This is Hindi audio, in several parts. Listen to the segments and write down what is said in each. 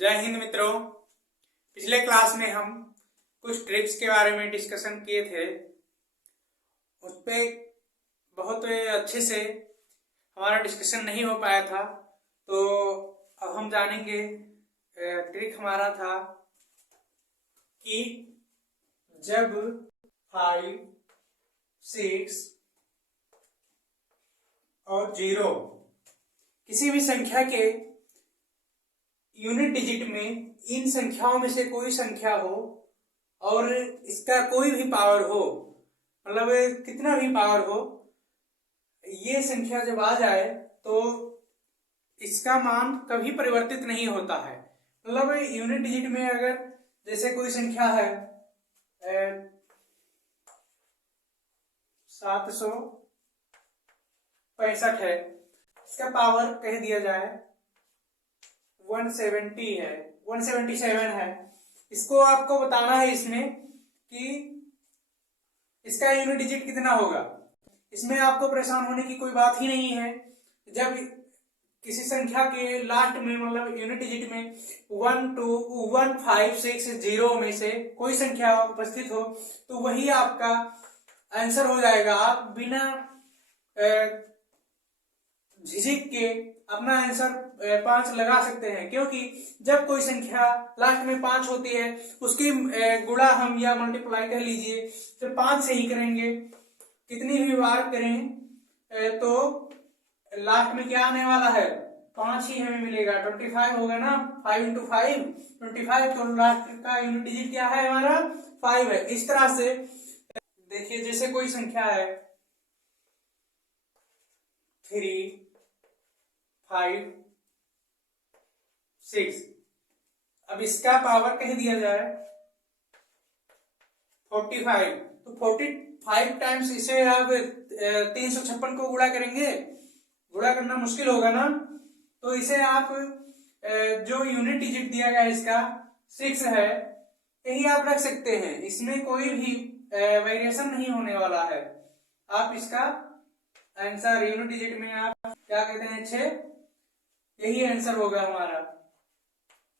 जय हिंद मित्रों। पिछले क्लास में हम कुछ ट्रिक्स के बारे में डिस्कशन किए थे। उस पे बहुत अच्छे से हमारा डिस्कशन नहीं हो पाया था, तो अब हम जानेंगे। ट्रिक हमारा था कि जब 5, 6 और 0 किसी भी संख्या के यूनिट डिजिट में इन संख्याओं में से कोई संख्या हो और इसका कोई भी पावर हो, मतलब कितना भी पावर हो, ये संख्या जब आ जाए तो इसका मान कभी परिवर्तित नहीं होता है। मतलब यूनिट डिजिट में अगर जैसे कोई संख्या है 765 है, इसका पावर कह दिया जाए 170 है, 177 है। इसको आपको बताना है इसमें कि इसका यूनिट डिजिट कितना होगा। इसमें आपको परेशान होने की कोई बात ही नहीं है। जब किसी संख्या के लास्ट में, मतलब यूनिट डिजिट में 1, 2, 1, 5, 6, 0 में से कोई संख्या उपस्थित हो तो वही आपका आंसर हो जाएगा। आप बिना झिझक के अपना आंसर 5 लगा सकते हैं, क्योंकि जब कोई संख्या लास्ट में 5 होती है उसकी गुणा हम या मल्टीप्लाई कर लीजिए तो 5 से ही करेंगे। कितनी भी बार करें तो लास्ट में क्या आने वाला है, 5 ही हमें मिलेगा। 25 होगा ना, 5 × 5 25, तो लास्ट का यूनिट डिजिट क्या है हमारा 5 है। इस तरह से देखिए, जैसे कोई संख्या है 3, 5, 6, अब इसका पावर कह दिया जाए 45, तो 45 टाइम्स इसे आप 356 को गुणा करेंगे। गुणा करना मुश्किल होगा ना, तो इसे आप जो यूनिट डिजिट दिया गया इसका 6 है, यही आप रख सकते हैं। इसमें कोई भी वेरिएशन नहीं होने वाला है। आप इसका आंसर यूनिट डिजिट में आप क्या कहते हैं 6, यही आंसर होगा हमारा।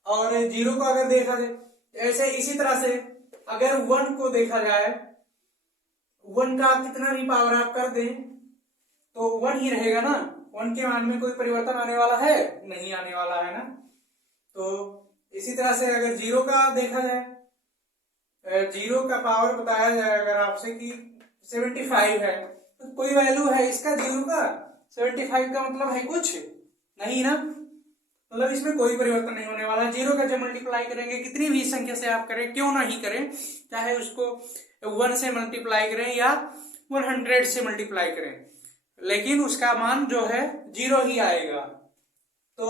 और 0 को अगर देखा जाए ऐसे, इसी तरह से अगर 1 को देखा जाए, 1 का कितना भी पावर आप कर दें तो 1 ही रहेगा ना। 1 के मान में कोई परिवर्तन आने वाला है नहीं, आने वाला है ना। तो इसी तरह से अगर 0 का देखा जाए, 0 का पावर बताया जाए अगर आपसे कि 75 है, तो कोई वैल्यू है इसका 0 का? 75 का मतलब है कुछ नहीं ना, मतलब इसमें कोई परिवर्तन नहीं होने वाला। 0 का जब मल्टीप्लाई करेंगे, कितनी भी संख्या से आप करें, क्यों ना ही करें, चाहे उसको 1 से मल्टीप्लाई करें या 100 से मल्टीप्लाई करें, लेकिन उसका मान जो है 0 ही आएगा। तो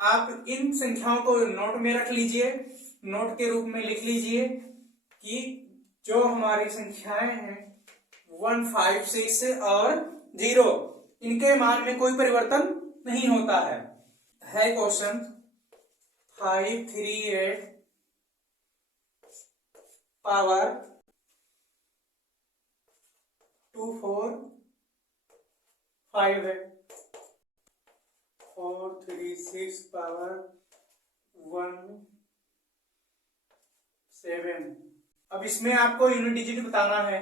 आप इन संख्याओं को नोट में रख लीजिए, नोट के रूप में लिख लीजिए कि जो हमारी संख्याएं हैं 1, 5, 6 और 0, इनके मान में कोई परिवर्तन नहीं होता है। क्वेश्चन 5, 3, 8 पावर 2, 4, 5 है। 4, 3, 6 पावर 1, 7। अब इसमें आपको यूनिट डिजिट बताना है।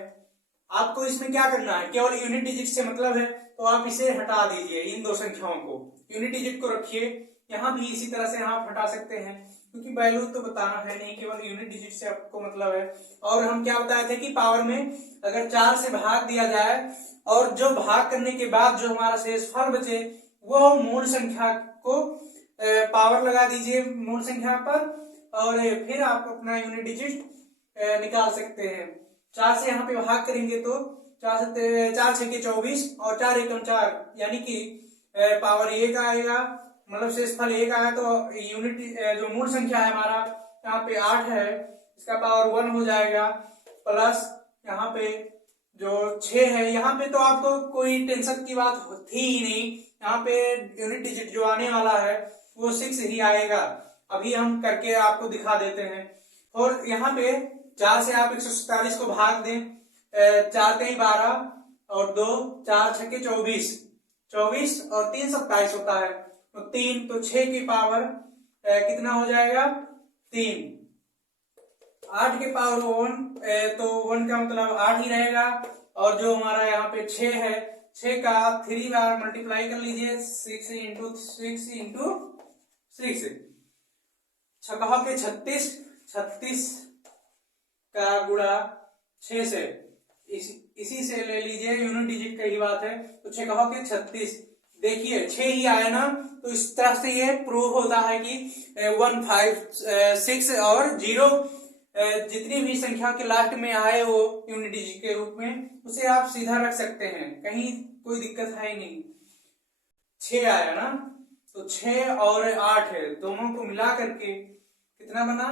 आपको इसमें क्या करना है, केवल यूनिट डिजिट से मतलब है तो आप इसे हटा दीजिए। इन दो संख्याओं को, यूनिट डिजिट को रखिए, यहाँ भी इसी तरह से आप हटा सकते हैं, क्योंकि वैल्यू तो बताना है नहीं, केवल यूनिट डिजिट से आपको मतलब है। और हम क्या बताए थे कि पावर में अगर 4 से भाग दिया जाए और जो भाग करने के बाद जो हमारा शेषफल बचे वो मूल संख्या को पावर लगा दीजिए मूल संख्या पर, और फिर आप अपना यूनिट डिजिट निकाल सकते हैं। 4 से यहाँ पे भाग करेंगे तो 4 6 के 24 और 4 एकम 4, यानी कि पावर 1 आएगा, मतलब शेषफल 1 आया, तो यूनिट जो मूल संख्या है हमारा यहाँ पे 8 है, इसका पावर 1 हो जाएगा, प्लस यहाँ पे जो 6 है, यहाँ पे तो आपको कोई टेंशन की बात थी ही नहीं। यहाँ पे यूनिट डिजिट जो आने वाला है वो 6 ही आएगा। अभी हम करके आपको दिखा देते हैं। और यहाँ पे 4 से आप 147 को भाग दें, 4 3 12 और 2 4 6 के 24 और 3 27 होता है, तो 3 तो 6 की पावर कितना हो जाएगा 3। 8 के पावर 1 तो 1 का मतलब 8 ही रहेगा। और जो हमारा यहाँ पे 6 है, 6 का 3 बार मल्टीप्लाई कर लीजिए, 6 इंटू 6 इंटू 6, 6 के 36, 36 का गुणा 6 से, इसी से ले लीजिए, यूनिट डिजिट का ही बात है। तो 6 के 36, देखिए 6 ही आया ना, तो इस तरह से ये प्रूव होता है कि 1 5 6 और 0 जितनी भी संख्या के लास्ट में आए वो यूनिट डिजिट के रूप में, उसे आप सीधा रख सकते हैं, कहीं कोई दिक्कत है ही नहीं। 6 आया ना, तो 6 और 8 है, दोनों को मिला करके कितना बना,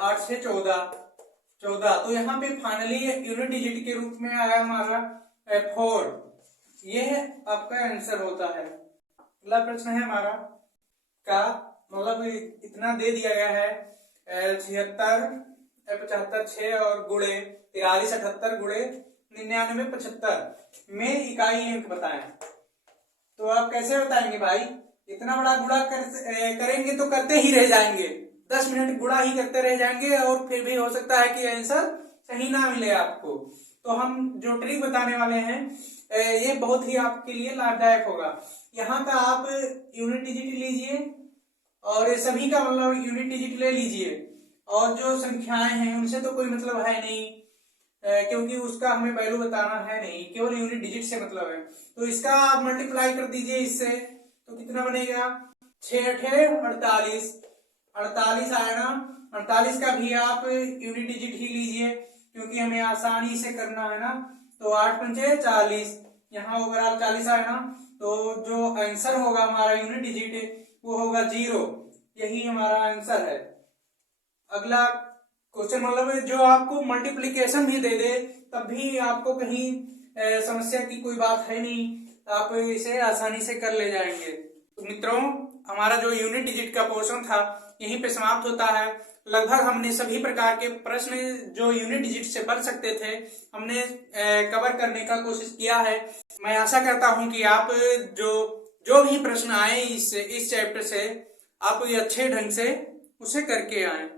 8 से 14। तो यहाँ पे फाइनली यूनिट डिजिट के रूप में आया हमारा 4। ये आपका आंसर होता है। अगला प्रश्न है हमारा का मतलब इतना दे दिया गया है, 76 75 6 और गुणे 43 78 गुणे 99 75 में इकाई अंक बताएं। तो आप कैसे बताएंगे भाई, इतना बड़ा गुणा करेंगे तो करते ही रह जाएंगे, 10 मिनट गुणा ही करते रह जाएंगे और फिर भी हो सकता है कि आंसर सही ना मिले आपको। तो हम जो ट्रिक बताने वाले हैं ये बहुत ही आपके लिए लाभदायक होगा। यहाँ का आप यूनिट डिजिट लीजिए और सभी का मतलब यूनिट डिजिट ले लीजिए, और जो संख्याएं हैं उनसे तो कोई मतलब है नहीं, क्योंककि उसका हमें वैल्यू बताना है नहीं, केवल यूनिट डिजिट से मतलब है। तो इसका आप मल्टीप्लाई कर दीजिए इससे, तो कितना बनेगा, 6 48, 48 आया ना। 48 का भी आप यूनिट डिजिट ही लीजिए, क्योंकि हमें आसानी से करना है ना। तो 8 पंचे 40, यहाँ ओवरऑल 40 आया ना, तो जो आंसर होगा हमारा यूनिट डिजिट वो होगा 0। यही हमारा आंसर है। अगला क्वेश्चन मतलब जो आपको मल्टीप्लिकेशन भी दे दे तब भी आपको कहीं समस्या की कोई बात है नहीं, आप इसे आसानी से कर ले जाएंगे। तो मित्रों, हमारा जो यूनिट डिजिट का पोर्शन था यहीं पे समाप्त होता है। लगभग हमने सभी प्रकार के प्रश्न जो यूनिट डिजिट से बन सकते थे हमने कवर करने का कोशिश किया है। मैं आशा करता हूं कि आप जो भी प्रश्न आए इस चैप्टर से आप ये अच्छे ढंग से उसे करके आए।